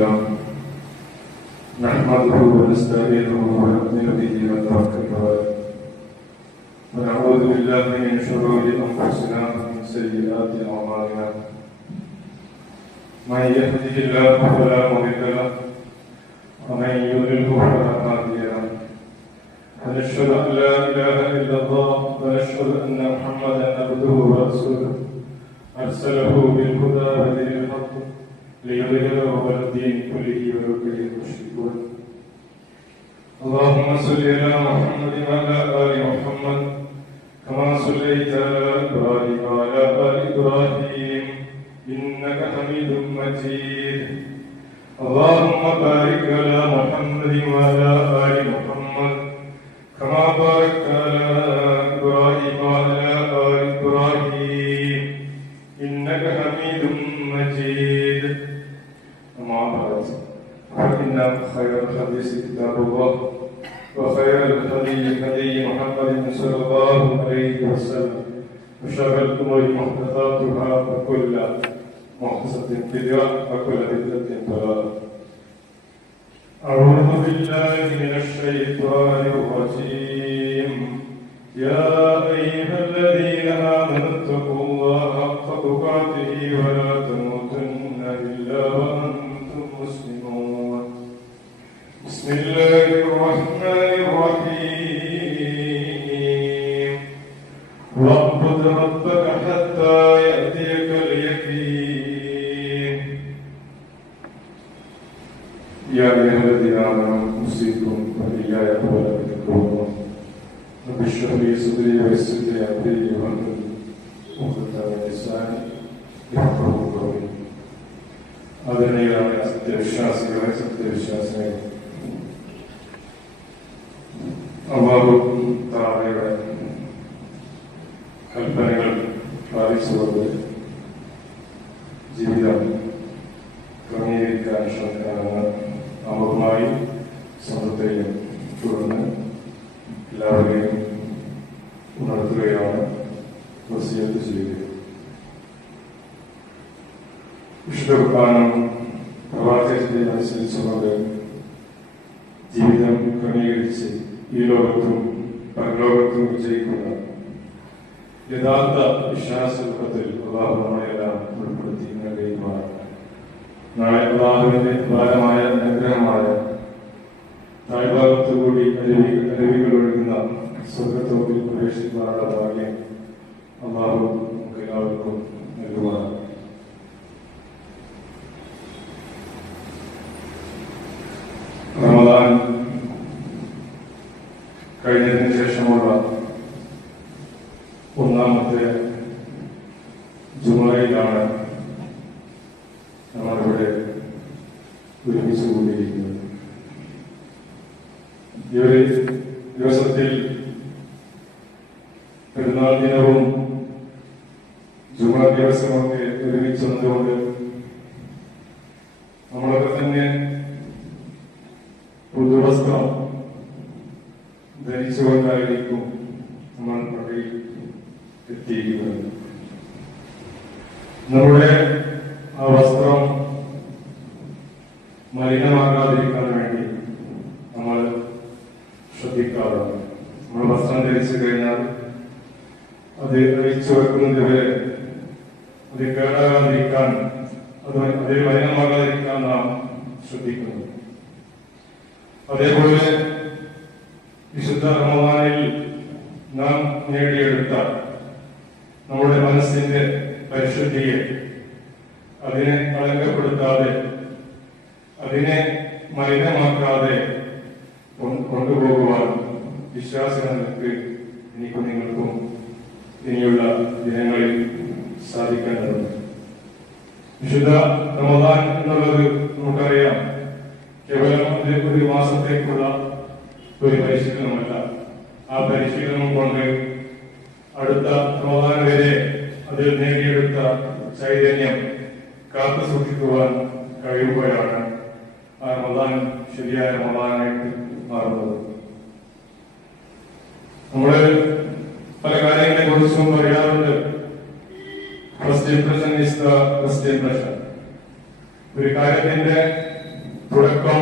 الله نحمده ونستعينه ونؤمن به ونتوكل عليه ونعوذ بالله من شرور أنفسنا ومن سيئات أعمالنا من يهده الله فلا مضل له ومن يضلل فلا هادي له ونشهد أن لا إله إلا الله ونشهد أن محمدا عبده ورسوله أرسله بالهدى ودين الحق ليظهره على الدين كله ولو كره المشركون. اللهم صل على محمد وعلى آل محمد كما صليت على إبراهيم وعلى آل إبراهيم إنك حميد مجيد. اللهم بارك على محمد وعلى آل محمد كما باركت على إبراهيم وعلى آل إبراهيم إنك حميد مجيد. أما بعد فإن خير الحديث كتاب الله وخير الهدي هدي محمد صلى الله عليه وسلم وشر الأمور محدثاتها وكل محدثة بدعة وكل بدعة ضلالة. أعوذ بالله من الشيطان الرجيم. يا أيها الذين آمنوا اتقوا الله حق تقاته ولا تموتن إلا وأنتم مسلمون. بسم الله الرحمن الرحيم. واعبد ربك حتى يأتيك اليقين. يا أيها الذين آمنوا أوصيكم وإياي أولا بتقوى الله. رب اشرح لي صدري ويسر لي أمري واحلل عقدة من لساني يفقهوا قولي. ആദരണീയരായ സത്യവിശ്വാസികളെ അല്ലാഹു തആലയുടെ കൽപ്പനകൾ പാലിച്ചുകൊണ്ട് ജീവിതം ക്രമീകരിക്കാൻ ശ്രമിക്കണമെന്ന് അമൃതമായി സ്വന്തത്തെയും തുടർന്ന് എല്ലാവരെയും ഉണർത്തുകയാണ് വസിയത്ത് ചെയ്യുക. വിശുദ്ധ ഖുർആനും പ്രവാചകന്റെ അനുസരിച്ചുകൊണ്ട് ജീവിതം ക്രമീകരിച്ച് ഈ ലോകത്തും പരലോകത്തും വിജയിക്കുന്ന യഥാർത്ഥ വിശ്വാസത്തിൽ അല്ലാഹു നമ്മളെല്ലാം ഉൾപ്പെടുത്തി നൽകുകയുമാണ്. നാളെ അല്ലാഹുവിന്റെ ഭാരമായ അനുഗ്രഹമായ താഴ്ഭാഗത്തുകൂടി അരുവികൾ ഒഴുകുന്ന സ്വർഗത്തോട്ടിൽ പ്രവേശിക്കാനുള്ള ഭാഗ്യം അല്ലാഹു നമുക്ക് എല്ലാവർക്കും നൽകുവാണ്. റമദാൻ കഴിഞ്ഞതിന് ശേഷമുള്ള ഒന്നാമത്തെ ജുമുഅയിലാണ് നമ്മളിവിടെ ഒരുമിച്ച് കൂടിയിരിക്കുന്നത്. ഈ ഒരു ദിവസത്തിൽ പെരുന്നാൾ ദിനവും ജുമുഅ ദിവസമൊക്കെ ഒരുമിച്ച് വന്നുകൊണ്ട് നമ്മളൊക്കെ തന്നെ പുതുവസ്ത്രം ധരിച്ചുകൊണ്ടായിരിക്കും നമ്മൾ പള്ളിയിൽ എത്തിയിരിക്കുന്നത്. നമ്മുടെ ആ വസ്ത്രം മലിനമാകാതിരിക്കാൻ വേണ്ടി നമ്മൾ ശ്രദ്ധിക്കാറുണ്ട്. നമ്മൾ വസ്ത്രം ധരിച്ചു കഴിഞ്ഞാൽ അത് അഴിച്ചു വെക്കുന്നത് വരെ അത് കേടാകാതിരിക്കാൻ അത് മലിനമാകാതിരിക്കാൻ നാം ശ്രദ്ധിക്കുന്നു. അതേപോലെ വിശുദ്ധ റമദാനിൽ നാം നേടിയെടുത്ത നമ്മുടെ മനസ്സിന്റെ പരിശുദ്ധിയെ അതിനെ കളങ്കപ്പെടുത്താതെ അതിനെ മലിനമാക്കാതെ കൊണ്ടുപോകുവാൻ വിശ്വാസികൾക്ക് എനിക്കും നിങ്ങൾക്കും ഇനിയുള്ള ദിനങ്ങളിൽ സാധിക്കേണ്ടതുണ്ട്. വിശുദ്ധ റമദാൻ എന്നുള്ളത് നമുക്കറിയാം, കേവലം ഒരു മാസത്തേക്കുള്ള ഒരു പരിശീലനമല്ല. ആ പരിശീലനം കൊണ്ട് അടുത്ത റമദാൻ വരെ അതിൽ നേടിയെടുത്ത ചൈതന്യം കാത്തു സൂക്ഷിക്കുവാൻ കഴിയുമ്പോഴാണ് ആ റമദാൻ ശരിയായ റമദാനായിട്ട് മാറുന്നത്. നമ്മള് പല കാര്യങ്ങളെ കുറിച്ചും പറയാറുണ്ട്. First impression is the best impression. ഒരു കാര്യത്തിന്റെ തുടക്കം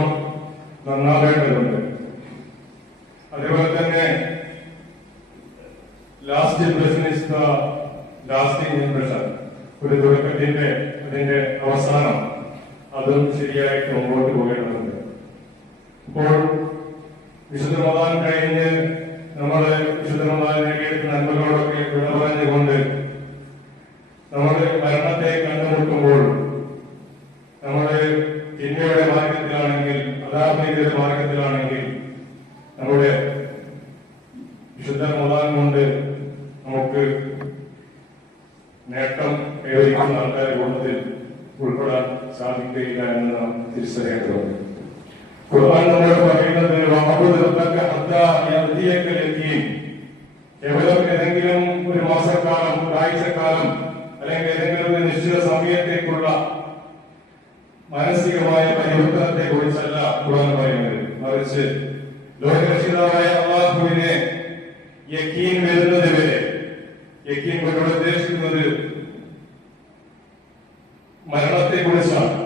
നന്നാവേണ്ടതുണ്ട്. അതേപോലെ തന്നെ last impression is the lasting impression. ഒരു തുടക്കത്തിന്റെ അതിന്റെ അവസാനം അതും ശരിയായിട്ട് മുമ്പോട്ട് പോകേണ്ടതുണ്ട്. ഇപ്പോൾ വിശുദ്ധ റമദാൻ കഴിഞ്ഞ് നമ്മള് വിശുദ്ധ റമദാൻ നേടിയെടുത്ത നന്മകളോടൊക്കെ വിട പറഞ്ഞുകൊണ്ട് നമ്മള് മരണത്തെ കണ്ടുമുട്ടുമ്പോൾ നമ്മള് തിന്മയുടെ മാർഗത്തിലാണെങ്കിൽ അധാർമികയുടെ മാർഗത്തിലാണെങ്കിൽ നമ്മുടെ വിശുദ്ധ റമദാൻ കൊണ്ട് നമുക്ക് നേട്ടം കൈവരിക്കുന്ന ആൾക്കാരുടെ കൂട്ടത്തിൽ ഉൾപ്പെടാൻ സാധിക്കുകയില്ല എന്ന് നാം തിരിച്ചറിയേണ്ടതുണ്ട്. ഖുർആൻ നമ്മളോട് പറയുന്നത് കേവലം ഏതെങ്കിലും ഒരു മാസക്കാലം, ഒരാഴ്ചക്കാലം അല്ലെങ്കിൽ ഏതെങ്കിലും ഒരു നിശ്ചിത സമയത്തേക്കുള്ള മാനസികമായ പരിവർത്തനത്തെ കുറിച്ചല്ല ഖുർആൻ പറയുന്നത്. മറിച്ച് ലോകരക്ഷിതാവായ അല്ലാഹുവിനെ യഖീൻ വരുന്നത് വരെ, യഖീൻ കൊണ്ട് ഉദ്ദേശിക്കുന്നത് മരണത്തെ കുറിച്ചാണ്.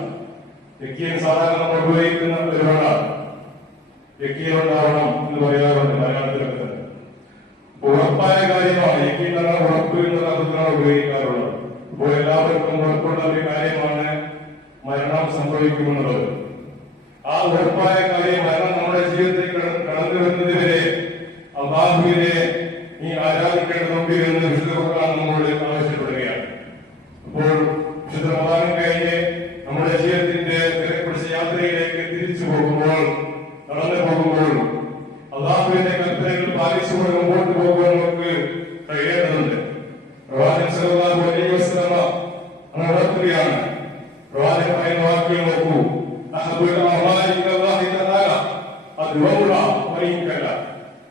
യഖീൻ സാധാരണ നമ്മൾ ഉപയോഗിക്കുന്ന ഒരു വേളാണ്. യഖീൻ ഉണ്ടാവണം എന്ന് പറയാറുണ്ട് മലയാളത്തിലൊക്കെ തന്നെ. ഉറപ്പായ കാര്യമാണ് യഖീൻ എന്ന ഉറപ്പ് എന്നുള്ള അർത്ഥത്തിലാണ് ഉപയോഗിക്കാറുള്ളത്. അപ്പോൾ എല്ലാവർക്കും ഉറപ്പുള്ള ഒരു കാര്യമാണ് മരണം സംഭവിക്കുമെന്നുള്ളത്. ആ ഉറപ്പായ കാര്യം മരണം നമ്മുടെ ജീവിതത്തിൽ കടന്നു വരുന്നത് വരെ അല്ലാഹുവിനെ നീ ആരാധിക്കേണ്ടതുണ്ട് എന്ന് വിശുദ്ധ ഖുർആൻ നമ്മോട് ആവശ്യപ്പെടുകയാണ്. അപ്പോൾ വിശുദ്ധ റമദാൻ കഴിഞ്ഞ് നമ്മുടെ ജീവിതത്തിന്റെ തിരക്കുപിടിച്ച യാത്രയിലേക്ക് തിരിച്ചു പോകുമ്പോൾ, നടന്നു പോകുമ്പോൾ അല്ലാഹുവിന്റെ കൽപ്പനകൾ പാലിച്ചുകൊണ്ട് മുമ്പോട്ട് പോകുവാൻ നമുക്ക് കഴിയേണ്ടതുണ്ട്. പ്രവാചകൻ സല്ലല്ലാഹു അലൈഹി വസല്ലം അങ്ങനെ ഉണർത്തുകയാണ്. പ്രവാചകൻ പറയുന്ന വാക്കുകൾ നോക്കൂ. അഹബ്ബുൽ അഅ്മാലി ഇലല്ലാഹി തആല അദ്വമുഹാ വഇൻ കല.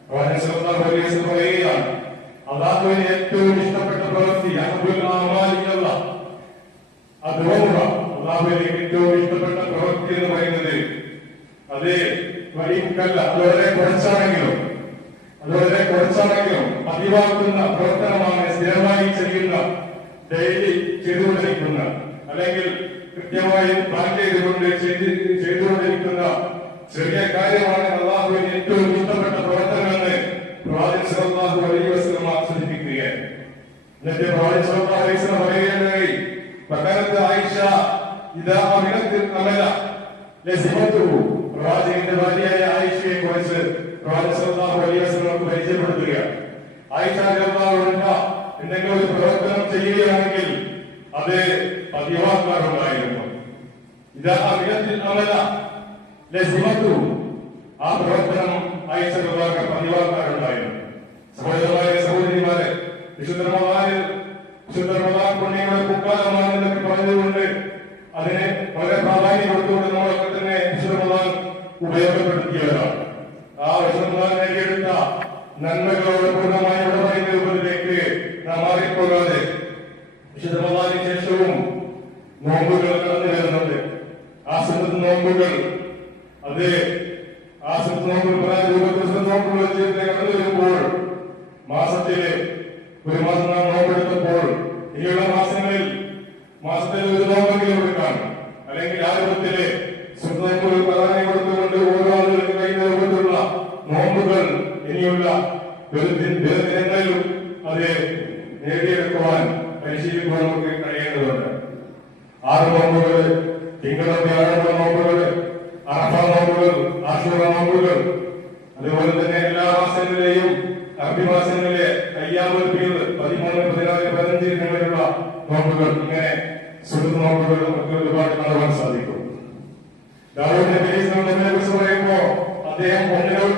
പ്രവാചകൻ സല്ലല്ലാഹു അലൈഹി വസല്ലം പറയുകയാണ്, അല്ലാഹുവിന് ഏറ്റവും ഇഷ്ടപ്പെട്ട പ്രവൃത്തി അഹബ്ബുൽ അഅ്മാലി ഇലല്ലാഹ് അദ്വമുഹാ, അല്ലാഹുവിന് ഏറ്റവും ഇഷ്ടപ്പെട്ട പ്രവൃത്തി എന്ന് പറയുന്നത് അത് വഇൻ കല, അതുവരെ കുറച്ചാണെങ്കിലും പതിവാക്കുന്ന പ്രവർത്തനമാണ്. സ്ഥിരമായി ചെയ്യുന്ന, ഡെയിലി ചെയ്തുകൊണ്ടിരിക്കുന്ന, അല്ലെങ്കിൽ കൃത്യമായി പ്ലാൻ ചെയ്തുകൊണ്ട് ചെയ്തുകൊണ്ടിരിക്കുന്ന ചെറിയ കാര്യമാണ് അല്ലാഹുവിന് ഏറ്റവും ഇഷ്ടപ്പെട്ട പ്രവർത്തനമെന്ന് പ്രവാചകൻ സല്ലല്ലാഹു അലൈഹി വസല്ലം സൂചിപ്പിക്കുകയാണ്. എന്നിട്ട് പ്രവാചകൻ സല്ലല്ലാഹു അലൈഹി വസല്ലം പറയുകയുണ്ടായി, ഫഖറത്ത് ആയിഷ ഇദാ അമിനത്തിൽ അമല ലസിമതുഹു. പ്രവാചകന്റെ ഭാര്യയായ ആയിഷയെ കുറിച്ച് പ്രവാചകൻ സല്ലല്ലാഹു അലൈഹി വസല്ലം പരിചയപ്പെടുത്തുകയാണ്. ആയിഷ റളിയല്ലാഹു അൻഹ എന്തെങ്കിലും ഒരു പ്രവർത്തനം ചെയ്യുകയാണെങ്കിൽ അത് പതിവാക്കാറുണ്ടായിരുന്നു. ഇദാ അമിനത്തിൽ അമല ലസിമതുഹു, ആ പ്രവർത്തനം ആയിഷ റളിയല്ലാഹു അൻഹ പതിവാക്കാറുണ്ടായിരുന്നു. സഹോദരന്മാരെ, വിശുദ്ധ റമദാൻ പുണ്യങ്ങളുടെ പൂക്കാലമാണെന്നൊക്കെ പറഞ്ഞുകൊണ്ട് അതിന് വളരെ പ്രാധാന്യം കൊടുത്തുകൊണ്ട് നമ്മളൊക്കെ തന്നെ വിശുദ്ധ റമദാൻ ഉപയോഗപ്പെടുത്തിയവരാണ്. ആ വിശുദ്ധ റമദാൻ നേടിയെടുത്ത നന്മകളോട് പൂർണ്ണമായി ഉടമയുന്ന രൂപത്തിലേക്ക് നാം മാറിപ്പോകാതെ വിശുദ്ധ റമദാനിന് ശേഷവും നോമ്പുകൾ കടന്നു വരുന്നുണ്ട്. ആ സുന്നത്ത് നോമ്പുകൾ, അത് ആ സുന്നത്ത് നോമ്പുകൾ പല രൂപത്തിൽ നോമ്പുകൾ ജീവിതത്തിൽ കടന്നു വരുമ്പോൾ, മാസത്തില് ഒരു മാസം നാം നോമ്പെടുത്തപ്പോൾ ഇനിയുള്ള മാസത്തിൽ ഒരു നോമ്പെങ്കിലും എടുക്കാൻ, അല്ലെങ്കിൽ ആ രൂപത്തില് സുന്നത്തുകൾ പ്രാധാന്യം കൊടുത്തുകൊണ്ട് ഓരോ ആളുകൾക്ക് കഴിയുന്ന രൂപത്തിലുള്ള നോമ്പുകൾ ഇനിയുള്ള ദിനങ്ങളിലും അത് നേടിയെടുക്കുവാൻ പരിശീലിക്കുവാൻ നമുക്ക് കഴിയേണ്ടതുണ്ട്. 6 നോമ്പുകൾ, തിങ്കളും വ്യാഴമുള്ള നോമ്പുകൾ, അറഫ നോമ്പുകൾ, ആശൂറ നോമ്പുകൾ, അതുപോലെ തന്നെ എല്ലാ മാസങ്ങളിലെയും അറബി മാസങ്ങളിലെ അയ്യാമുൽ ബീദ് 13, 14, 15 ദിനങ്ങളിലുള്ള നോമ്പുകൾ, ഇങ്ങനെ സുന്നത്ത് നോമ്പുകൾ നമുക്ക് ഒരുപാട് കാണുവാൻ സാധിക്കും. ദാവൂദ് നബി അലൈഹിസ്സലാമിനെ കുറിച്ച് പറയുമ്പോൾ അദ്ദേഹം ഒന്നിനോട്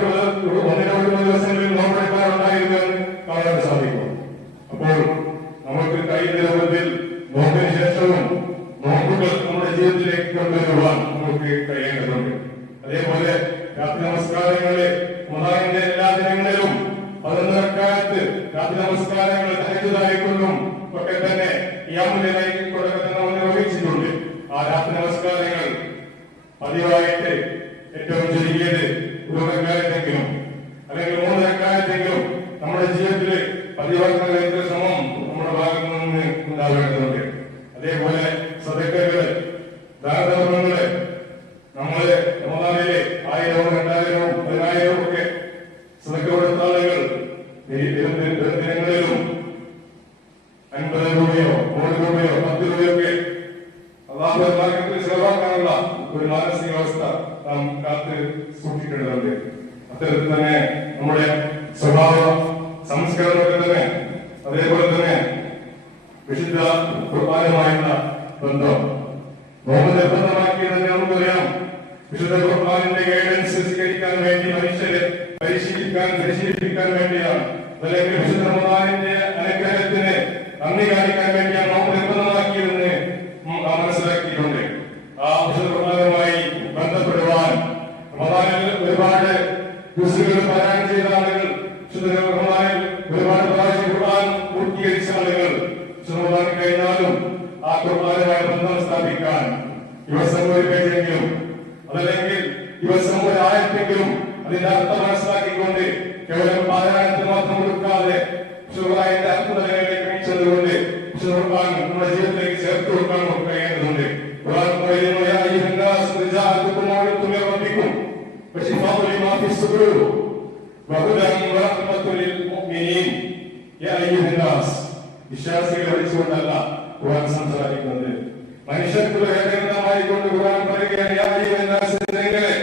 ദിവസങ്ങളിൽ നോമ്പെടുക്കാറുണ്ടായിരുന്നു എന്ന് കാണാൻ സാധിക്കും. അപ്പോൾ നമുക്ക് കഴിയുന്ന രൂപത്തിൽ നോമ്പിന് ശേഷവും നോമ്പുകൾ നമ്മുടെ ജീവിതത്തിലേക്ക് കൊണ്ടുവരുവാൻ നമുക്ക് കഴിയേണ്ടതുണ്ട്. അതേപോലെ രാത്രി നമസ്കാരങ്ങളെ റമദാനിന്റെ എല്ലാ ദിനങ്ങളിലും 11 റക്അത്ത് രാത്രി നമസ്കാരങ്ങൾ തഹജ്ജുദായിക്കൊണ്ടും ഒക്കെ തന്നെ ഖിയാമുൽ ലൈലിൽ തുടക്കത്തിൽ നമ്മൾ നിർവഹിച്ചിട്ടുണ്ട്. ആ രാത്രി നമസ്കാരങ്ങൾ പതിവായിട്ട് ഏറ്റവും ചുരുങ്ങിയത് 1 റക്അത്തെങ്കിലും അല്ലെങ്കിൽ 3 റക്അത്തെങ്കിലും നമ്മുടെ ജീവിതത്തിൽ പതിവാക്കുന്ന ശ്രമം നമ്മുടെ ഭാഗത്തു നിന്ന് ഉണ്ടാവേണ്ടതുണ്ട്. അതേപോലെ സദഖകള്, ദാനധർമ്മങ്ങള് നമ്മള് ഒരു മാനസികാവസ്ഥ നാം കാത്ത് സൂക്ഷിക്കേണ്ടതുണ്ട്. അത്തരത്തിൽ തന്നെ നമ്മുടെ സ്വഭാവ സംസ്കരണത്തിൽ തന്നെ അതേപോലെ തന്നെ വിശുദ്ധ ഖുർആനുമായുള്ള ബന്ധം നോമ്പ് നിർബന്ധമാക്കിയതെന്ന് നമുക്കറിയാം. വിശുദ്ധ ഖുർആനിന്റെ ഗൈഡൻസ് സ്വീകരിക്കാൻ വേണ്ടി മനുഷ്യരെ പരിശീലിപ്പിക്കാൻ വേണ്ടിയാണ്. അല്ലെങ്കിൽ വിശുദ്ധ റമദാനിന്റെ അനുഗ്രഹത്തിന് നന്ദി കാണിക്കാൻ വേണ്ടിയാണ് നോമ്പ് നിർബന്ധമാക്കിയതെന്ന് മനസ്സിലാക്കിയിട്ടുണ്ട്. ആ വിശുദ്ധ ഖുർആനുമായി ബന്ധപ്പെടുവാൻ റമദാനിൽ ഒരുപാട് ജുസുകൾ പാരായണം ചെയ്ത ആളുകൾ, വിശുദ്ധ റമദാനിൽ ഒരുപാട് പ്രാവശ്യം ഖുർആൻ പൂർത്തീകരിച്ച ആളുകൾ റമദാൻ കഴിഞ്ഞാലും ആ ഖുർആനുമായി ബന്ധം സ്ഥാപിക്കാൻ ദിവസം ഒരു പേജെങ്കിലും അതല്ലെങ്കിൽ ദിവസം ഒരു ആയത്തെങ്കിലും അതിന്റെ അർത്ഥം മനസ്സിലാക്കിക്കൊണ്ട് കേവലം പാരായണത്തിന് മാത്രം കൊടുക്കാതെ ഖുർആനിന്റെ അർത്ഥതലങ്ങളിലേക്ക് ക്ഷണിച്ചതുകൊണ്ട് ഖുർആൻ നമ്മുടെ ജീവിതത്തിലേക്ക് ചേർത്ത് കൊടുക്കാൻ നമുക്ക് കഴിയേണ്ടതുണ്ട്. ഖുർആൻ പറയുന്നു, യാ അയ്യുഹന്നാസ് റിജാഅത്തുക്കും മൗഇദത്തും മിർ റബ്ബിക്കും വശിഫാഉൻ ലിമാ ഫിസ് സുദൂർ വഹുദൻ വറഹ്മത്തുൻ ലിൽ മുഅ്മിനീൻ. യാ അയ്യുഹന്നാസ്, വിശ്വാസികളെ വിളിച്ചുകൊണ്ടല്ല ഖുർആൻ സംസാരിക്കുന്നത്. മനുഷ്യർക്കുള്ള വേദനമായിക്കൊണ്ട് ഖുർആൻ പറയുകയാണ്, യാ അയ്യുഹന്നാസ്, ജനങ്ങളെ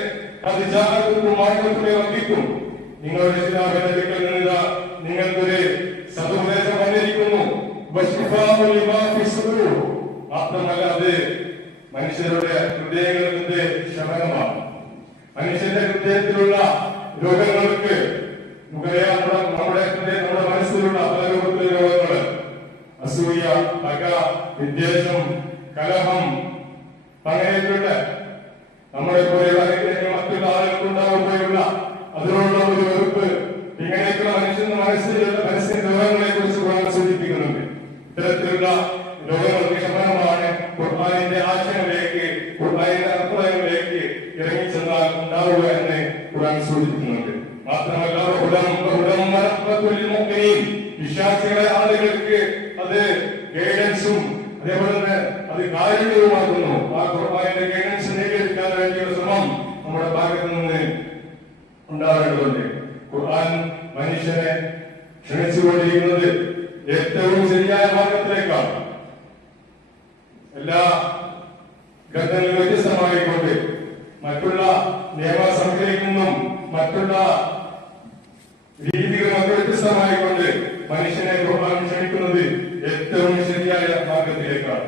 ഖദ് ജാഅത്തുക്കും മൗഇദത്തും മിർ റബ്ബിക്കും, നിങ്ങളുടെ രക്ഷിതാവിന്റെ അടുക്കൽ നിന്ന് നിങ്ങൾക്കൊരു സതുപദേശം വന്നിരിക്കുന്നു. വശിഫാഉൻ ലിമാ ഫിസ് സുദൂർ, മാത്രമല്ല അത് മനുഷ്യരുടെ ഹൃദയങ്ങളുടെ ശമനമാണ്. മനുഷ്യന്റെ ഹൃദയത്തിലുള്ള രോഗങ്ങൾക്ക് നമ്മുടെ മനസ്സിലുള്ള പല രൂപത്തിലുള്ള രോഗങ്ങള്, അസൂയ, പക, വിദ്വേഷം, കലഹം, അങ്ങനെയൊക്കെയുള്ള നമ്മളെ പോലെയുള്ള മറ്റുള്ള ആളുകൾക്കുണ്ടാവുകയുള്ള അതിനുള്ള ഒരു വെറുപ്പ്, ഇങ്ങനെയൊക്കെയുള്ള മനുഷ്യന്റെ മനസ്സിന്റെ രോഗങ്ങളെ കുറിച്ച് സൂചിപ്പിക്കുന്നുണ്ട്. ഇത്തരത്തിലുള്ള രോഗങ്ങൾക്ക് ശമനമാണ് ഖുർആനിന്റെ ആശയങ്ങളിലേക്ക്, ഖുർആനിന്റെ അർത്ഥങ്ങളിലേക്ക് ഇറങ്ങിച്ചെന്നാൽ ഉണ്ടാവുക എന്ന് ഖുർആൻ സൂചിപ്പിക്കുന്നുണ്ട്. മാത്രമല്ല വിശ്വാസികളെ ആളുകൾക്ക് അത് ഗൈഡൻസും അതേപോലെ തന്നെ അത് കാരുണ്യവുമാകുന്നു. ആ ഖുർആനിന്റെ ഗൈഡൻസ് നേടിയെടുക്കാൻ വേണ്ടിയുള്ള ശ്രമം നമ്മുടെ ഭാഗത്ത് നിന്ന് ഉണ്ടാകേണ്ടതുണ്ട്. ഖുർആൻ മനുഷ്യനെ ക്ഷണിച്ചുകൊണ്ടിരിക്കുന്നത് ഏറ്റവും ശരിയായ മാർഗത്തിലേക്കാണ്. എല്ലാ ഗ്രന്ഥങ്ങളും വ്യത്യസ്തമായിക്കൊണ്ട് മറ്റുള്ള നിയമസംഖ്യയിൽ നിന്നും മറ്റുള്ള രീതികളൊക്കെ വ്യത്യസ്തമായിക്കൊണ്ട് മനുഷ്യനെ ഖുർആൻ ക്ഷണിക്കുന്നത് ഏറ്റവും ശരിയായ മാർഗത്തിലേക്കാണ്.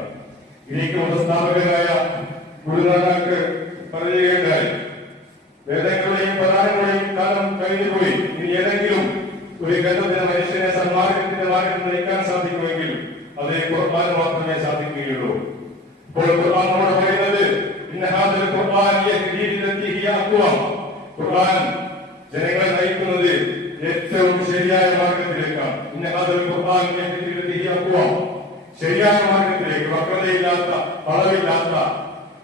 ഗ്രീക്ക് മതസ്ഥാപകനായ ഗുരുനാനക്ക് പറയുകയുണ്ടായി, വേദങ്ങളുടെയും പ്രധാനങ്ങളുടെയും കാലം കഴിഞ്ഞുപോയി. ഇനി ഏതെങ്കിലും ഒരു ഗ്രന്ഥത്തിന് മനുഷ്യനെ സന്മാർഗത്തിന്റെ മാർഗത്തിൽ നയിക്കാൻ സാധിക്കുമെങ്കിൽ അത് ഖുർആൻ മാത്രമേ സാധിക്കുകയുള്ളൂ. ഇപ്പോൾ ഖുർആൻ നമ്മോട് പറയുന്നത്, ഇന്ന ഹാദൽ ഖുർആൻ യഹ്ദീ ലില്ലതീ ഹിയ അഖ്വം, ഖുർആൻ ജനങ്ങളെ നയിക്കുന്നത് ഏറ്റവും ശരിയായ മാർഗത്തിലേക്കാണ്. ഇന്ന ഹാദൽ ഖുർആൻ യഹ്ദീ ലില്ലതീ ഹിയ അഖ്വം, ശരിയായ മാർഗത്തിലേക്ക്, വക്രതയില്ലാത്ത, വളവില്ലാത്ത,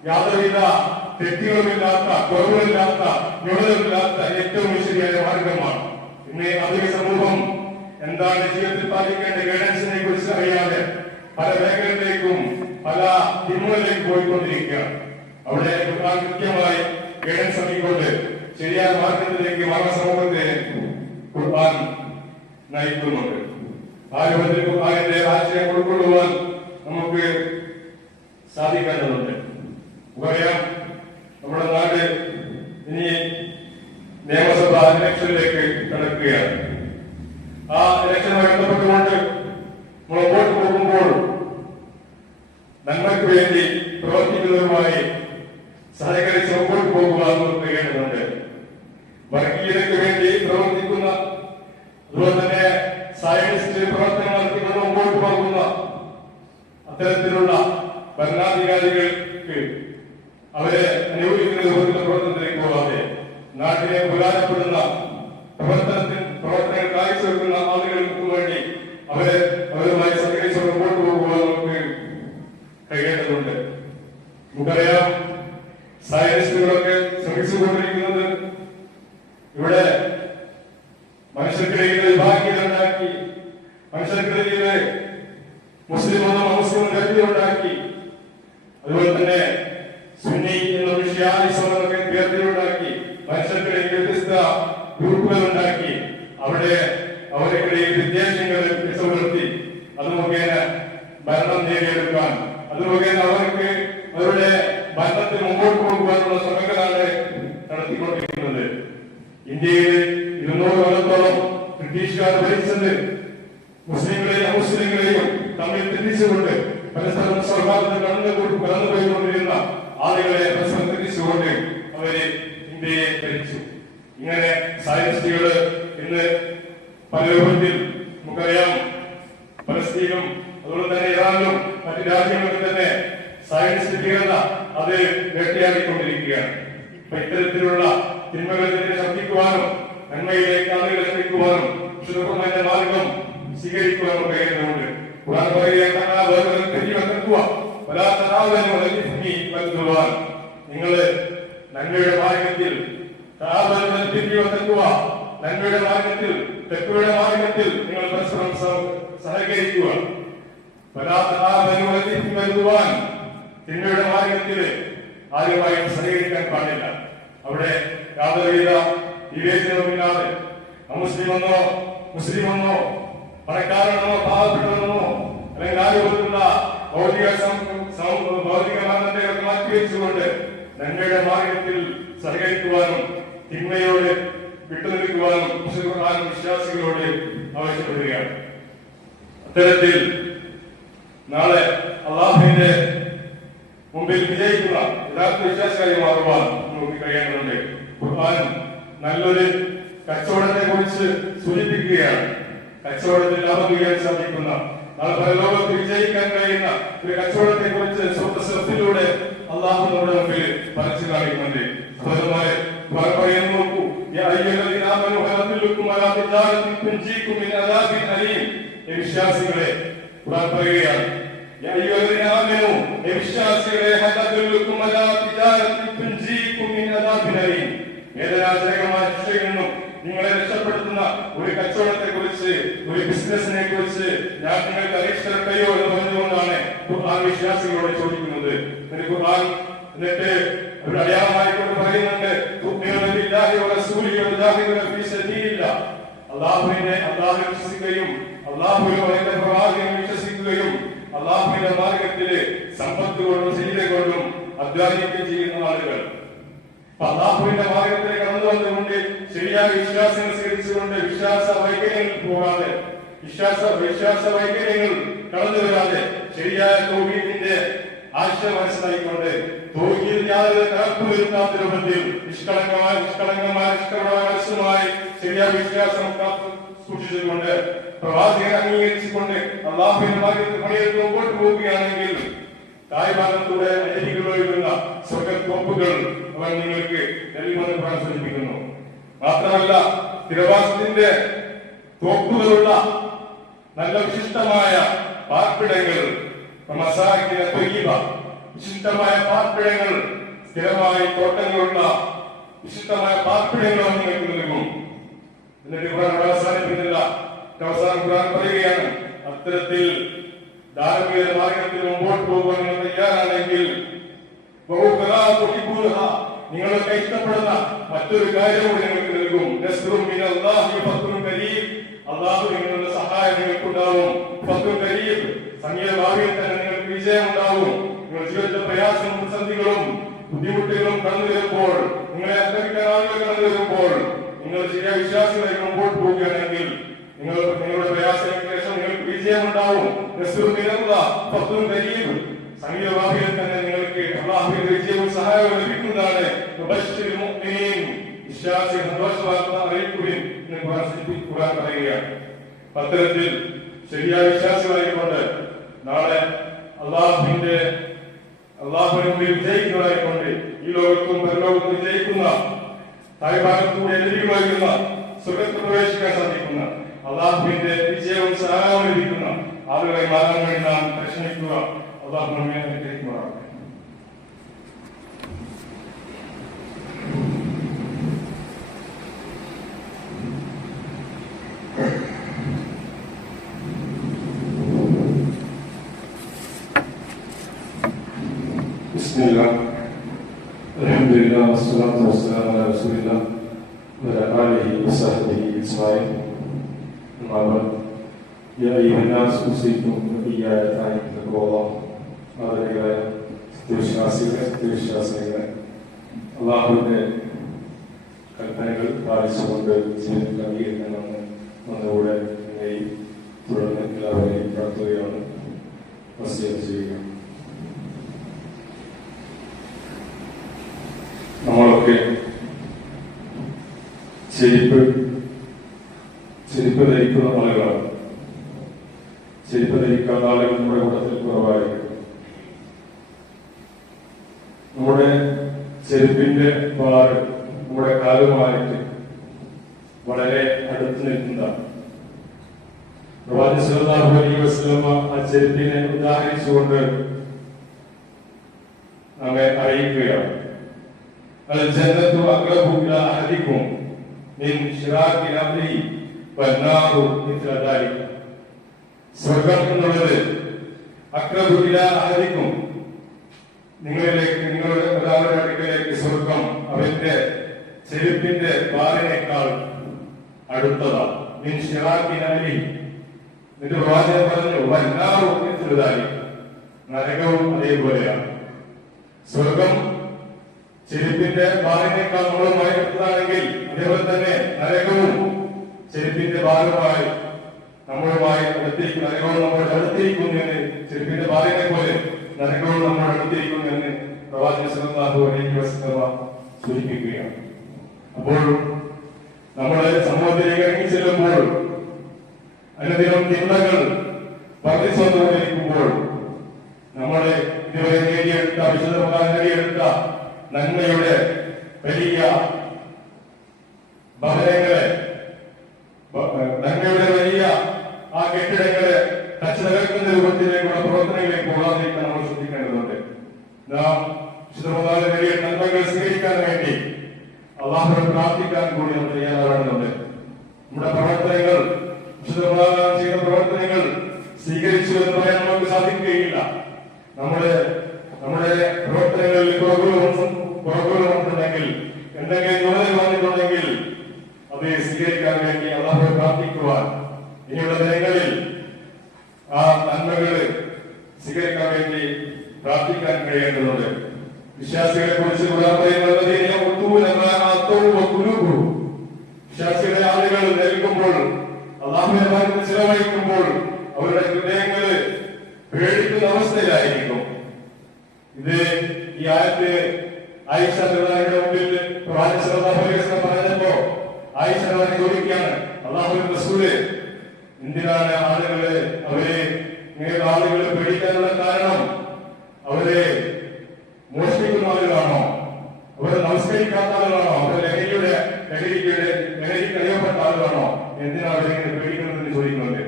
യാതൊരുവിധ തെറ്റുകളുമില്ലാത്ത, കുറവുകളില്ലാത്ത, ന്യൂനതകളില്ലാത്ത ഏറ്റവും ശരിയായ മാർഗമാണ്. ഇന്ന് ആധുനിക സമൂഹം എന്താണ് ജീവിതത്തിൽ പാലിക്കേണ്ട ഗൈഡൻസിനെ കുറിച്ച് അറിയാതെ പല മേഖലകളിലേക്കും പല തിന്മകളിലേക്ക് പോയിക്കൊണ്ടിരിക്കുകയാണ്. അവിടെ ഖുർആൻ കൃത്യമായി ഗൈഡൻസ് നൽകിക്കൊണ്ട് ശരിയായ മാർഗത്തിലേക്ക് മാനവ സമൂഹത്തെ ഖുർആൻ നയിക്കുന്നുണ്ട്. ആ രൂപത്തിൽ ഖുർആനിന്റെ ആശയം ഉൾക്കൊള്ളുവാൻ നമുക്ക് സാധിക്കേണ്ടതുണ്ട്. നമുക്കറിയാം, നമ്മുടെ നാട് ഇനി നിയമസഭാ ഇലക്ഷനിലേക്ക് കടക്കുകയാണ്. ആ ഇലക്ഷനുമായി ബന്ധപ്പെട്ടുകൊണ്ട് നമ്മൾ വോട്ട് പോകുമ്പോൾ നന്മയ്ക്ക് വേണ്ടി പ്രവർത്തിക്കുന്നവരുമായി സഹകരിച്ച് മുമ്പോട്ട് പോകുവാൻ നമുക്ക് കഴിയേണ്ടതുണ്ട്. വർഗീയതയ്ക്ക് വേണ്ടി പ്രവർത്തിക്കുന്ന, അതുപോലെ തന്നെ സയൻസിന്റെ പ്രവർത്തനം നടത്തിക്കൊണ്ട് മുമ്പോട്ട് പോകുന്ന അത്തരത്തിലുള്ള ഭരണാധികാരികൾക്ക് അവരെ അനുകൂലിക്കുന്ന രൂപത്തിലുള്ള പ്രവർത്തനത്തിലേക്ക് പോകാതെ നാട്ടിലെ ഉപകാരപ്പെടുന്ന പ്രവർത്തനങ്ങൾ കാഴ്ചവെക്കുന്ന ആളുകൾക്ക് വേണ്ടി അവരുമായി സഹകരിച്ച് മുമ്പോട്ട് പോകുവാൻ നമുക്ക് കഴിയേണ്ടതുണ്ട്. നമുക്കറിയാം, സയനിസ്റ്റുകളൊക്കെ ശ്രമിച്ചുകൊണ്ടിരിക്കുന്നത് ഇവിടെ മനുഷ്യർക്കിടയിൽ വിഭാഗീയത ഉണ്ടാക്കി, മനുഷ്യർക്കിടയിൽ മുസ്ലിം അമുസ്ലിം ഗതിയുണ്ടാക്കി, അതുപോലെ തന്നെ സുന്നി എന്ന വിഷയാനിസമൊക്കെ ഗതിയുണ്ടാക്കി, മനുഷ്യർക്കിടയിൽ വ്യത്യസ്ത ഗ്രൂപ്പുകൾ ഉണ്ടാക്കി, അവർക്കിടയിൽ വിദ്വേഷങ്ങൾ വളർത്തി അത് മുഖേന ഭരണം നേടിയെടുക്കാൻ, അത് മുഖേന അവർക്ക് അവരുടെ ഭരണത്തിൽ മുമ്പോട്ട് പോകുവാൻ കൊണ്ടുപോകാനുള്ള ശ്രമങ്ങളാണ് നടത്തിക്കൊണ്ടിരിക്കുന്നത്. ഇന്ത്യയിൽ 200 കൊല്ലത്തോളം ബ്രിട്ടീഷുകാർ ഭരിച്ചത് മുസ്ലിങ്ങളെയും അമുസ്ലിങ്ങളെയും തമ്മിൽ തിരിച്ചുകൊണ്ട് പരസ്പരം സൗഹാർദ്ദം കടന്നുപോയിക്കൊണ്ടിരുന്ന ആളുകളെ പരസ്പരം തിരിച്ചുകൊണ്ട് അവര് ഇന്ത്യയെ ഭരിച്ചു. ഇങ്ങനെ സയനിസ്റ്റുകള് ഇന്ന് പല രൂപത്തിൽ നമുക്കറിയാം, പലസ്തീനും അതുപോലെ തന്നെ ഇറാനിലും മറ്റു രാജ്യങ്ങളിലും തന്നെ സയൻസ് ഭീകരത അത് വേട്ടയാടിക്കൊണ്ടിരിക്കുകയാണ്. അപ്പൊ ഇത്തരത്തിലുള്ള തിന്മകളെതിരെ ശബ്ദിക്കുവാനും നന്മയിലേക്ക് ആളുകളെ ക്ഷണിക്കുവാനും ശുദ്ധമായ മാർഗം സ്വീകരിക്കുവാനും കഴിയുന്നുണ്ട്. ഖുർആൻ പറയുകയാണ്, നിങ്ങള് നന്മയുടെ മാർഗത്തിൽ നന്മയുടെ മാർഗത്തിൽ തെറ്റുകളുടെ മാർഗത്തിൽ നിങ്ങൾ പരസ്പരം സഹകരിക്കുക. തിന്മയുടെ മാർഗത്തിൽ ആരുമായും സഹകരിക്കാൻ പാടില്ല. അവിടെ യാതൊരുവിധ വിവേചനവുമില്ലാതെ മുസ്ലിമെന്നോ മുസ്ലിമെന്നോ പണക്കാരനെന്നോ പാവപ്പെട്ടവനെന്നോ അല്ലെങ്കിൽ ആരോഗ്യമുള്ള ഭൗതിക മാനത്തെ മാറ്റിവെച്ചുകൊണ്ട് നന്മയുടെ മാർഗത്തിൽ സഹകരിക്കുവാനും തിന്മയോട് വിട്ടുനിൽക്കുവാനും വിശ്വാസികളോട് ആവശ്യപ്പെടുകയാണ്. അത്തരത്തിൽ നാളെ അള്ളാഹുവിന്റെ മുമ്പിൽ വിജയിക്കുന്ന യഥാർത്ഥ വിശ്വാസിയായി മാറുവാൻ നമുക്ക് കഴിയേണ്ടതുണ്ട്. ഖുർആൻ നല്ലൊരു കച്ചവടത്തെ കുറിച്ച് സൂചിപ്പിക്കുകയാണ്. കച്ചവടത്തിൽ ലാഭം ചെയ്യാൻ സാധിക്കുന്ന, നാളെ പരലോകത്ത് വിജയിക്കാൻ കഴിയുന്ന ഒരു കച്ചവടത്തെ കുറിച്ച് സൂത്രത്തിലൂടെ അള്ളാഹു നമ്മുടെ മുമ്പിൽ പരച്ചു കാണിക്കുന്നുണ്ട്. സഹോദരന്മാരെ, പറയുന്നു നോക്കൂ, വിശ്വാസികളെ ഖുർആൻ പറയുകയാണ്, വേദനാജനകമായ ശിക്ഷയിൽ നിന്നും നിങ്ങളെ രക്ഷപ്പെടുത്തുന്ന ഒരു കച്ചവടത്തെ കുറിച്ച്, ഒരു ബിസിനസിനെ കുറിച്ച് ഞാൻ നിങ്ങൾക്ക് അറിയിച്ചിട്ടയോ എന്ന് പറഞ്ഞുകൊണ്ടാണ് ഖുർആൻ വിശ്വാസികളോട് ചോദിക്കുന്നത്. ഖുർആൻ എന്നിട്ട് ഒരു അടയാളമായിക്കൊണ്ട് പറയുന്നുണ്ട്, അള്ളാഹുവിനെ വിശ്വസിക്കുകയും അള്ളാഹുവിന്റെ പ്രവാചകനെ വിശ്വസിക്കുകയും അള്ളാഹുവിന്റെ മാർഗത്തില് സമ്പത്ത് കൊണ്ടും ചെയ്ത കൊണ്ടും അധ്വാനിക്കുകയും ചെയ്യുന്ന ആളുകൾ. അള്ളാഹുവിന്റെ മാർഗത്തിൽ കടന്നു വന്നുകൊണ്ട് ശരിയായ വിശ്വാസങ്ങൾ സ്വീകരിച്ചുകൊണ്ട് വിശ്വാസ വൈകല്യങ്ങളിൽ പോകാതെ, വിശ്വാസ വൈകല്യങ്ങൾ കടന്നു വരാതെ ശരിയായ തൗഹീദിന്റെ ആശയം മനസ്സിലാക്കിക്കൊണ്ട് തൗഹീദ് യാതൊരു കലർപ്പ് വരുത്താത്ത രൂപത്തിൽ നിഷ്കളങ്കമായ മനസ്സുമായി ശരിയായ വിശ്വാസം സൂക്ഷിച്ചുകൊണ്ട് പ്രവാചകനെ അംഗീകരിച്ചുകൊണ്ട് അള്ളാഹുവിന്റെ മാർഗത്തിൽ പണിയെടുത്ത് മുമ്പോട്ട് പോവുകയാണെങ്കിൽ തായ്ഭാഗത്തൂടെ അരികിലൊഴുകുന്ന സ്വർഗത്തോപ്പുകൾ അവൻ നിങ്ങൾക്ക് നൽകുമെന്ന് പ്രാർത്ഥിപ്പിക്കുന്നു. മാത്രമല്ല, സ്ഥിരവാസത്തിന്റെ തോപ്പുകളുള്ള നല്ല വിശിഷ്ടമായ പാർപ്പിടങ്ങൾ, വിശിഷ്ടമായ പാർപ്പിടങ്ങൾ, സ്ഥിരമായ തോട്ടങ്ങളുള്ള വിശിഷ്ടമായ പാർപ്പിടങ്ങളും നിങ്ങൾക്ക് നൽകും. എന്നിട്ട് അവസാനിപ്പിക്കുന്നില്ല, അവസാനം ഖുർആൻ പറയുകയാണ്, അത്തരത്തിൽ ധാർമ്മിക മാർഗത്തിൽ മുമ്പോട്ട് പോകുവാൻ നിങ്ങൾ തയ്യാറാണെങ്കിൽ നിങ്ങൾക്ക് ഇഷ്ടപ്പെടുന്ന മറ്റൊരു കാര്യവും നിങ്ങൾക്ക് നൽകും. അള്ളാഹു നിങ്ങളുടെ സഹായം നിങ്ങൾക്കുണ്ടാവും. സംഗീത ഭാവിയിൽ തന്നെ നിങ്ങൾക്ക് വിജയം ഉണ്ടാവും. നിങ്ങൾ ജീവിതത്തിലെ പ്രയാസവും പ്രതിസന്ധികളും ബുദ്ധിമുട്ടുകളും കടന്നു വരുമ്പോൾ, നിങ്ങളെ അക്രമിക്കാൻ ആളുകൾ കടന്നു വരുമ്പോൾ നിങ്ങൾ ശരിയായ വിശ്വാസികളായി മുമ്പോട്ട് പോവുകയാണെങ്കിൽ നിങ്ങളുടെ പ്രയാസങ്ങൾക്ക് ശേഷം നിങ്ങൾക്ക് വിജയമുണ്ടാവും. സംഗീത ഭാവിയിൽ തന്നെ നിങ്ങൾക്ക് അള്ളാഹുവിന്റെ വിജയവും സഹായവും ലഭിക്കുന്നതാണ്. വിശ്വാസി സന്തോഷവാർത്ത അറിയിക്കുകയും ഖുർആൻ പറയുകയാണ്. അത്തരത്തിൽ ശരിയായ വിശ്വാസികളായിക്കൊണ്ട് നാളെ അള്ളാഹുവിന്റെ മുമ്പിൽ വിജയിക്കുന്നതായിക്കൊണ്ട് ഈ ലോകത്തും പരലോകത്തും വിജയിക്കുന്ന തായ്ഭാഗത്തൂടെ എതിരുമായിരുന്ന സ്വർഗത്തിൽ പ്രവേശിക്കാൻ സാധിക്കുന്ന അള്ളാഹുവിന്റെ വിജയവും സഹായവും ലഭിക്കുന്ന ആളുകളെ മാറാൻ വേണ്ടി നാം പരിശ്രമിക്കുക. അള്ളാഹു നമ്മെ അനുഗ്രഹിക്കുമാറാകട്ടെ. ബിസ്മില്ലാഹ് അൽഹംദുലില്ലാഹ് വസ്സലാത്തു വസ്സലാമു അലാ റസൂലില്ലാഹ് വഅലാ ആലിഹി വസഹ്ബിഹി അജ്മഈൻ. അമ്മാ ബഅദ്. യാ അയ്യുഹന്നാസ് ഉസീകും ബിഇയ്യായ തഅബ്ബുദു. ആദരവായ സത്യവിശ്വാസികളെ അള്ളാഹുവിന്റെ കൽപ്പനകൾ പാലിച്ചുകൊണ്ട് ജീവിതത്തിൽ അംഗീകരിക്കണമെന്ന് ഒന്നുകൂടെ എന്നെയും തുടർന്ന് എല്ലാവരെയും പ്രാർത്ഥിക്കുകയാണ് വസിയത്ത് ചെയ്യുക. നമ്മളൊക്കെ ചെരുപ്പ് ധരിക്കുന്ന ആളുകളാണ്. ചെരുപ്പ് ധരിക്കാത്ത ആളുകൾ നമ്മുടെ കൂട്ടത്തിൽ കുറവായിരിക്കും. നമ്മുടെ ചെരുപ്പിന്റെ പാട് നമ്മുടെ കാലുമായിട്ട് വളരെ അടുത്ത് നിൽക്കുന്നതാണ്. പ്രവാചകൻ സല്ലല്ലാഹു അലൈഹി വസല്ലം ആ ചെരുപ്പിനെ ഉദാഹരിച്ചുകൊണ്ട് നമ്മെ അറിയിക്കുകയാണ്. അൽ ജന്നത്തു അഖ്റബു ഇലാ അഹദികും മിൻ ശിറാഖി നബ്ലി വന്നാറു മിത്ല ദാലിക. സ്വർഗ്ഗം എന്നുള്ളത് അഖ്റബു ഇലാ അഹദികും, നിങ്ങളുടെ ഒരാളുടെ അടുക്കലേക്ക് സ്വർഗം അവന്റെ ചെരുപ്പിന്റെ ബാറിനേക്കാൾ അടുത്തതാണ്. മിൻ ശിറാഖി നബ്ലി, നിന്റെ പ്രവാചകൻ പറഞ്ഞു വന്നാറു മിത്ല ദാലിക, നരകവും അതേപോലെയാണ്. സ്വർഗം ചെരുപ്പിന്റെ ബാറിനേക്കാൾ നമ്മളുമായി അടുത്തതാണെങ്കിൽ അതേപോലെ തന്നെ നരകവും ചെരുപ്പിന്റെ ബാറുമായി നമ്മളുമായി അടുത്തിരിക്കും. നരകവും നമ്മുടെ അടുത്തിരിക്കുന്നു എന്ന്, ചെരുപ്പിന്റെ ബാറിനെ പോലെ നരകവും നമ്മുടെ അടുത്തിരിക്കുന്നു എന്ന് പ്രവാചകൻ സല്ലല്ലാഹു അലൈഹി വസല്ലം സൂചിപ്പിക്കുകയാണ്. അപ്പോൾ നമ്മുടെ സമൂഹത്തിലേക്ക് ഇറങ്ങി ചെല്ലുമ്പോൾ അനുദിനം ചിന്തകൾ വർദ്ധിച്ചുകൊണ്ടിരിക്കുമ്പോൾ നമ്മളെ ഇതുവരെ നേടിയെടുത്ത വിശുദ്ധമായി നേടിയെടുത്ത നന്മയുടെ വലിയ ഭവനങ്ങളെ, നന്മയുടെ വലിയ ആ കെട്ടിടങ്ങളെ തച്ചു തകർക്കുന്ന രൂപത്തിലേക്കുള്ള പ്രവർത്തനങ്ങളിലേക്ക് പോകാതിരിക്കാൻ നമ്മൾ ശ്രദ്ധിക്കേണ്ടതുണ്ട്. നാം വിശുദ്ധമായി നേടിയ നന്മകൾ സ്വീകരിക്കാൻ വേണ്ടി അള്ളാഹുവിനോട് പ്രാർത്ഥിക്കാൻ കൂടി നമ്മൾ തയ്യാറാവേണ്ടതുണ്ട്. നമ്മുടെ പ്രവർത്തനങ്ങൾ, വിശുദ്ധമായി ചെയ്യുന്ന പ്രവർത്തനങ്ങൾ സ്വീകരിച്ചു എന്ന് പറയാൻ നമുക്ക് സാധിക്കുകയില്ല. നമ്മുടെ പ്രവർത്തനങ്ങളിൽ കുറവുകളുണ്ടെങ്കിൽ, എന്തെങ്കിലും ന്യൂനത വന്നിട്ടുണ്ടെങ്കിൽ അത് സ്വീകരിക്കാൻ വേണ്ടി അള്ളാഹുവെ പ്രാർത്ഥിക്കുവാൻ, ഇനിയുള്ള ദിനങ്ങളിൽ ആ നന്മകൾ സ്വീകരിക്കാൻ വേണ്ടി പ്രാർത്ഥിക്കാൻ കഴിയേണ്ടതുണ്ട്. വിശ്വാസികളെ കുറിച്ച് വിശ്വാസികളെ ആളുകൾ നൽകുമ്പോൾ, അള്ളാഹുവിനെ ചിലവഴിക്കുമ്പോൾ അവരുടെ ഹൃദയങ്ങള് പേടിക്കുന്ന അവസ്ഥയിലായിരിക്കും. ഇത് ഈ ആയത്ത് ആയിഷ റളിയല്ലാഹു മുമ്പിൽ പ്രവാചകൻ സല്ലല്ലാഹു അലൈഹി വസല്ലം പറഞ്ഞപ്പോ ആയിഷ ചോദിക്കുകയാണ്, അല്ലാഹുവിന്റെ റസൂലേ, എന്തിനാണ് ആളുകളെ പേടിക്കാനുള്ള കാരണം? അവരെ മോഷ്ടിക്കുന്ന ആളുകളാണോ? അവരെ നമസ്കരിക്കാത്ത ആളുകളാണോ? അവരെ ലഹരിക്ക് അടിമപ്പെട്ട ആളുകളാണോ? എന്തിനാണ് അവരെങ്ങനെ പേടിക്കുന്നതെന്ന് ചോദിക്കുന്നുണ്ട്.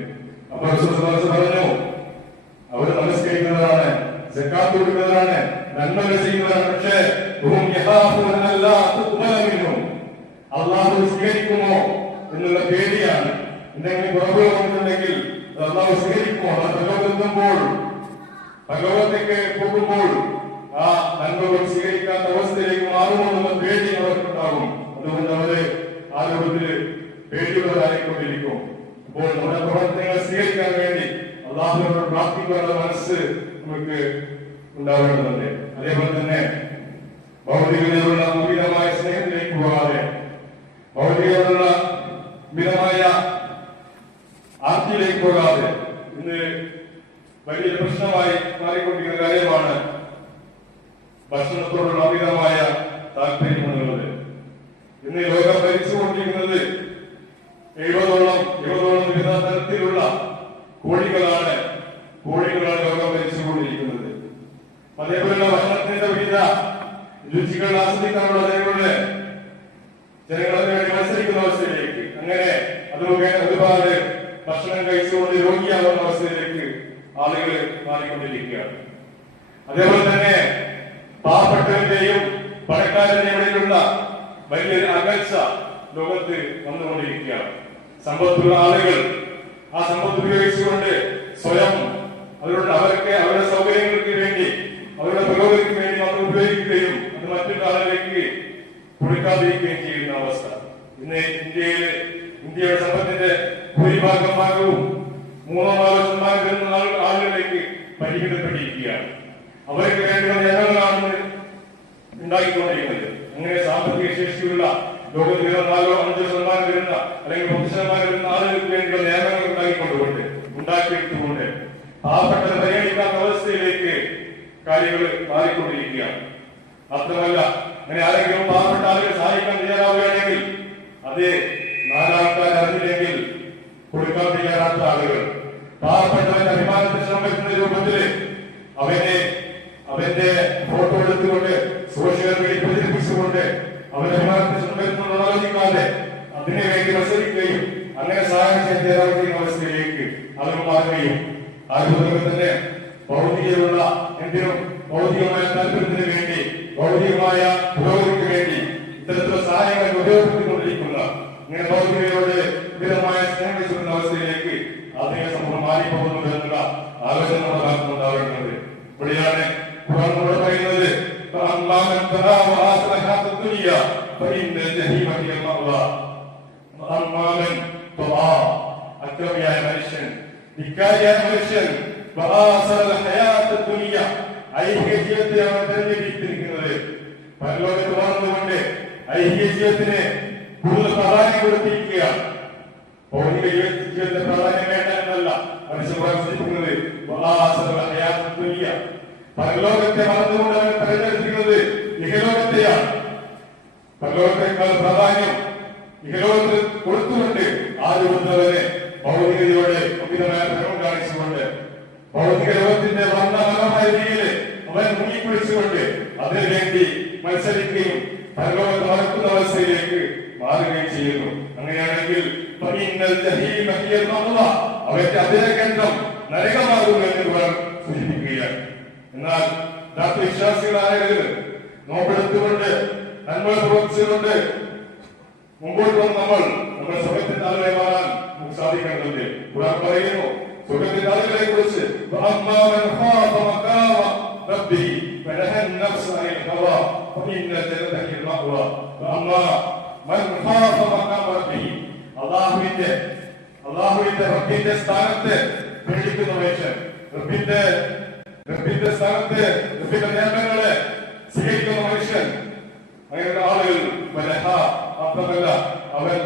അപ്പൊ റസൂൽ പറഞ്ഞു, അവർ നമസ്കരിക്കുന്നവരാണ്, സക്കാത്ത് കൊടുക്കുന്നവരാണ്, നന്മകൾ ചെയ്യുന്നവരാണ്. പക്ഷേ അള്ളാഹു സ്വീകരിക്കുമോ എന്നുള്ള പേടിയാണ്. എന്തെങ്കിലും കുറവുകൾ വന്നിട്ടുണ്ടെങ്കിൽ അള്ളാഹു സ്വീകരിക്കുമോ? ഭഗവത്തേക്ക് പോകുമ്പോൾ ആ നന്മകൾ സ്വീകരിക്കാത്ത അവസ്ഥയിലേക്ക് മാറുമോ എന്നുള്ള പേടി അവർക്കുണ്ടാകും. അതുകൊണ്ട് അവര് ആ രൂപത്തില് പേടിയുള്ളവരായിക്കൊണ്ടിരിക്കും. അപ്പോൾ നമ്മുടെ പ്രവർത്തനങ്ങൾ സ്വീകരിക്കാൻ വേണ്ടി അള്ളാഹുവിനോട് പ്രാർത്ഥിക്കാനുള്ള മനസ്സ് നമുക്ക് ഉണ്ടാവേണ്ടതുണ്ട്. അതേപോലെ തന്നെ ഭൗതികതയോടുള്ള അമിതമായ സ്നേഹത്തിലേക്ക് പോകാതെ, ഭൗതികതയോടുള്ള മിതമായ ആർത്തിയിലേക്ക് പോകാതെ, ഇന്ന് വലിയ പ്രശ്നമായി മാറിക്കൊണ്ടിരിക്കുന്ന കാര്യമാണ് ഭക്ഷണത്തോടുള്ള അമിതമായ താല്പര്യം എന്നുള്ളത്. ഇന്ന് ലോകം ഭരിച്ചുകൊണ്ടിരിക്കുന്നത് 70ഓളം വിവിധ തരത്തിലുള്ള കോഴികളാണ് ലോകം ഭരിച്ചുകൊണ്ടിരിക്കുന്നത്. അതേപോലെയുള്ള ഭക്ഷണത്തിന്റെ വിവിധ രുചികൾ ആസ്വദിക്കാനുള്ള ജനങ്ങളെ വേണ്ടി മത്സരിക്കുന്ന അവസ്ഥയിലേക്ക്, അങ്ങനെ ഒരുപാട് ഭക്ഷണം കഴിച്ചുകൊണ്ട് രോഗിയാകുന്ന അവസ്ഥയിലേക്ക് ആളുകൾ മാറിക്കൊണ്ടിരിക്കുകയാണ്. അതേപോലെ തന്നെ പാവപ്പെട്ടവന്റെയും പണക്കാരന്റെയും ഇടയിലുള്ള വലിയൊരു അകൽച്ച ലോകത്ത് വന്നുകൊണ്ടിരിക്കുകയാണ്. സമ്പത്തുള്ള ആളുകൾ ആ സമ്പത്ത് ഉപയോഗിച്ചുകൊണ്ട് സ്വയം അവരുടെ സൗകര്യങ്ങൾക്ക് വേണ്ടി, അവരുടെ പുരോഗതിക്ക് വേണ്ടി മാത്രം ഉപയോഗിക്കുകയും അത് മറ്റൊരു ആളുകളിലേക്ക് കൊടുക്കാതിരിക്കുകയും ചെയ്യുന്ന അവസ്ഥ ഇന്ന് ഇന്ത്യയുടെ സമ്പത്തിന്റെ ഭൂരിഭാഗവും 3-4 ശതമാനം വരുന്ന ആളുകളിലേക്ക് പരിമിതപ്പെട്ടിരിക്കുകയാണ്. അവർക്ക് വേണ്ടിയുള്ള ഉണ്ടാക്കിക്കൊണ്ടിരിക്കുന്നത്. അങ്ങനെ സാമ്പത്തിക ശേഷിയുള്ള ലോകത്തിൽ 4-5% വരുന്ന അല്ലെങ്കിൽ 10% വരുന്ന ആളുകൾക്ക് വേണ്ടിയുള്ള നിയമങ്ങൾ ഉണ്ടാക്കിയെടുത്തുകൊണ്ട് പാവപ്പെട്ടത് പരിഗണിക്കാത്ത അവസ്ഥയിലേക്ക് കാര്യങ്ങൾ മാറിക്കൊണ്ടിരിക്കുകയാണ്. മാത്രമല്ല, അങ്ങനെ ആരെങ്കിലും പാവപ്പെട്ട ആളുകളെ സഹായിക്കാൻ തയ്യാറാവുകയാണെങ്കിൽ അത് നാലാൾക്കാർ അറിഞ്ഞില്ലെങ്കിൽ കൊടുക്കാൻ തയ്യാറാത്ത ആളുകൾ പാവപ്പെട്ടവന്റെ അഭിമാനത്തെ ശ്രമിക്കുന്ന രൂപത്തില് അവന്റെ ഫോട്ടോ എടുത്തുകൊണ്ട് സോഷ്യൽ മീഡിയ പ്രചരിപ്പിച്ചുകൊണ്ട് അവന്റെ അഭിമാനത്തെ ശ്രമിക്കുന്നു ആലോചിക്കാതെ അതിനു വേണ്ടി മത്സരിക്കുകയും അങ്ങനെ സഹായം ചെയ്യാൻ തയ്യാറാവുകയും അവസ്ഥയിലേക്ക് ആളുകൾ മാറുകയും അതുപോലെ തന്നെ ഭൗതികമുള്ള എന്തിനും ഭൗതികമായ താല്പര്യത്തിന് വേണ്ടി ഭൗതികമായ പുരോഗതിക്ക് വേണ്ടി ഇത്തരത്തിലുള്ള സഹായങ്ങൾ ഉപയോഗപ്പെടുത്തിക്കൊണ്ടിരിക്കുന്ന ഇങ്ങനെ ഭൗതികതയോട് വിധമായ സ്നേഹം വെച്ചിരുന്ന അവസ്ഥയിലേക്ക് ആധുനിക സമൂഹം മാറിപ്പോകുന്നുണ്ട് എന്നുള്ള ആലോചന നമ്മുടെ ഭാഗത്തുനിന്നുണ്ടാവേണ്ടത്. ഇവിടെയാണ് ഖുർആൻ പറയുന്നത് അക്രമിയായ മനുഷ്യൻ, ധിക്കാരിയായ മനുഷ്യൻ ഐഹിക ജീവിതത്തെയാണ് തെരഞ്ഞെടുത്തിരിക്കുന്നത്. പരലോകത്ത് വളർന്നുകൊണ്ട് ഐഹിക ജീവിതത്തിന് കൂടുതൽ പ്രാധാന്യം കൊടുത്തിരിക്കുക. ഭൗതിക ജീവിതത്തിന്റെ പ്രാധാന്യം വേണ്ട എന്നല്ല മനുഷ്യൻ സൂചിപ്പിക്കുന്നത്. പരലോകത്തെ വളർന്നുകൊണ്ട് അവൻ തെരഞ്ഞെടുത്തിരിക്കുന്നത് ഇഹലോകത്തെയാണ്. പരലോകത്തേക്കാൾ പ്രാധാന്യം ഇഹലോകത്ത് കൊടുത്തുകൊണ്ട് ആദ്യമുള്ളവരെ ഭൗതികതയോടെ അമിതമായ ഭ്രമം കാണിച്ചുകൊണ്ട് ഭൗതിക ലോകത്തിന്റെ വർണ്ണമനമായ രീതിയിൽ അവൻ മുങ്ങിപ്പിടിച്ചുകൊണ്ട് അതിനുവേണ്ടി മത്സരിക്കുകയും പരലോകത്ത് മറക്കുന്ന അവസ്ഥയിലേക്ക് മാറുകയും ചെയ്യുന്നു. അങ്ങനെയാണെങ്കിൽ അവന്റെ അതിരകണ്ഠം നരകമാകുന്നു എന്ന് സൂചിപ്പിക്കുകയാണ്. എന്നാൽ വിശ്വാസികളായ നോമ്പെടുത്തുകൊണ്ട് നന്മ പ്രവർത്തിച്ചുകൊണ്ട് മുമ്പോട്ട് വന്ന് നമ്മുടെ സമയത്തിന്റെ ആളുകളെ മാറാൻ നമുക്ക് സാധിക്കേണ്ടതുണ്ട്. ഖുർആൻ പറയുന്നു സ്വർഗ്ഗത്തിന്റെ ആളുകളെ കുറിച്ച് അള്ളാഹുവിന്റെ സ്ഥാനത്ത് പേടിക്കുന്ന മനുഷ്യൻ, റബ്ബിന്റെ സ്ഥാനത്ത് റബ്ബിന്റെ നിയമങ്ങളെ സ്വീകരിക്കുന്ന മനുഷ്യൻ, അങ്ങനെയുള്ള ആളുകൾ മാത്രമല്ല അവൻ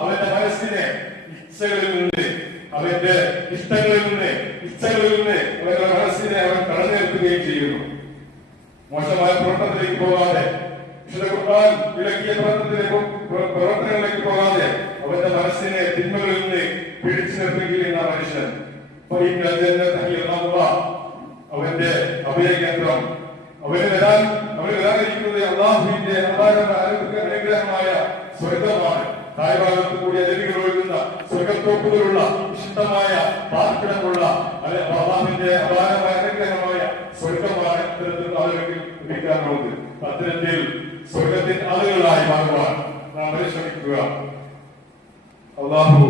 അവന്റെ മനസ്സിനെ ഇച്ഛകളിൽ നിന്ന് അവന്റെ ഇഷ്ടങ്ങളിൽ നിന്ന് അവന്റെ മനസ്സിനെ അവൻ കടന്നു നിർത്തുകയും ചെയ്യുന്നു. മോശമായ പ്രവർത്തനത്തിലേക്ക് പോകാതെ വിശുദ്ധ ഖുർആൻ വിലക്കിയ പ്രവർത്തനങ്ങളിലേക്ക് പോകാതെ അവന്റെ മനസ്സിനെ തിന്മകളിൽ നിന്ന് പിടിച്ചു നിർത്തുകയും മനുഷ്യൻ അവന്റെ അഭയകേന്ദ്രം അവന് വരാനിരിക്കുന്നത് അള്ളാഹുവിന്റെ അനുഗ്രഹമായ സ്വർഗമാണ്. താഴ്ഭാഗത്ത് കൂടിയ നദികൾ ഒഴുകുന്ന സ്വർഗത്തോപ്പുകളുള്ള വിശുദ്ധമായ പാർപ്പിടമുള്ള അള്ളാഹുവിന്റെ അപാരമായ അനുഗ്രഹമായ സ്വർഗമാണ് ഇത്തരത്തിലുള്ള ആളുകൾക്ക് ലഭിക്കാറുള്ളത്. അത്തരത്തിൽ സ്വർഗത്തിന്റെ ആളുകളായി മാറുവാൻ നാം പരിശ്രമിക്കുക. അള്ളാഹു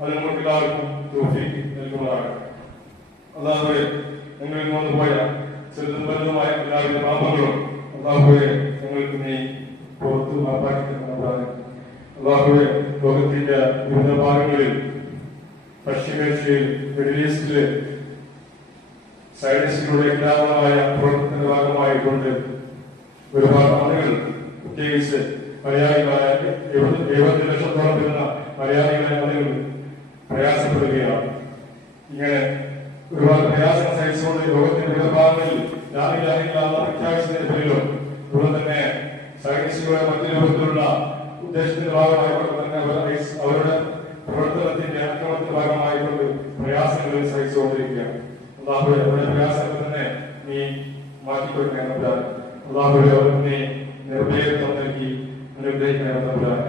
അത് നമുക്ക് എല്ലാവർക്കും തൗഫീഖ് നൽകുമാറാകട്ടെ. അള്ളാഹുവേ, ഞങ്ങളിൽ നിന്ന് പോയ ചെറുതുമായ എല്ലാവരുടെ പാപങ്ങളും അള്ളാഹുവെ ഞങ്ങൾക്ക് നീ പുറത്ത് മാപ്പാക്കി തന്നതാണ്. അള്ളാഹുവെ, ലോകത്തിന്റെ വിവിധ ഭാഗങ്ങളിൽ പശ്ചിമേഷ്യയിൽ മിഡിൽ ഈസ്റ്റില് സയൻസിലൂടെ ഗ്രാമമായ പ്രവർത്തനത്തിന്റെ ഭാഗമായിക്കൊണ്ട് ഒരുപാട് ആളുകൾ പ്രത്യേകിച്ച് മലയാളികളായ 70 ലക്ഷത്തോളം വരുന്ന മലയാളികളായ ആളുകൾ പ്രയാസപ്പെടുകയാണ്. ഇങ്ങനെ ഒരുപാട് പ്രയാസങ്ങൾ സഹിച്ചുകൊണ്ട് ലോകത്തിന്റെ വിവിധ ഭാഗങ്ങളിൽ പ്രഖ്യാപിച്ചതിന്റെ പേരിലും ഇവിടെ തന്നെ സയൻസിലൂടെ മറ്റു രൂപത്തിലുള്ള ഉദ്ദേശത്തിന്റെ ഭാഗമായിക്കൊണ്ട് തന്നെ അവരുടെ പ്രവർത്തനത്തിന്റെ അക്രമത്തിന്റെ ഭാഗമായിക്കൊണ്ട് പ്രയാസങ്ങൾ സഹിച്ചുകൊണ്ടിരിക്കുകയാണ്. അള്ളാഹുവേ, അവരുടെ പ്രയാസങ്ങൾ തന്നെ നീ മാറ്റിക്കൊടുക്കാൻ നമ്പുരാൻ. അള്ളാഹുവേ, അവർക്ക് നീ നിർഭയത്വം നൽകി അനുഗ്രഹിക്കാൻ നമ്പുരാൻ.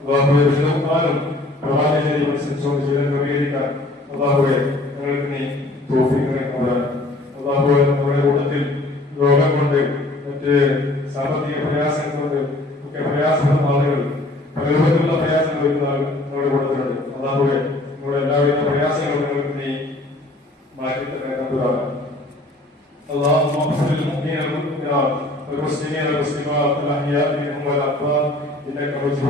അള്ളാഹുവേ, വിശുദ്ധനും പ്രവാചകനെ അനുസരിച്ചുകൊണ്ട് ജീവിതം ക്രമീകരിക്കാൻ അള്ളാഹുവേ ഞങ്ങൾക്ക് നീ തൗഫീഖ് നൽകുക. അള്ളാഹുവേ, നമ്മുടെ കൂട്ടത്തിൽ രോഗം കൊണ്ട് മറ്റ് സാമ്പത്തിക പ്രയാസങ്ങൾ കൊണ്ട് ഒക്കെ പ്രയാസപ്പെടുന്ന ആളുകൾ പല രൂപത്തിലുള്ള പ്രയാസങ്ങൾ വരുന്ന നമ്മുടെ കൂട്ടത്തിലുണ്ട്. അള്ളാഹുവേ, നമ്മുടെ എല്ലാവിധ പ്രയാസങ്ങളും ഞങ്ങൾക്ക് നീ മാറ്റി തന്നെ നമ്പുക. اللهم اغفر للمؤمنين والمؤمنات والمسلمين والمسلمات الاحياء منهم والاموات انك مجيب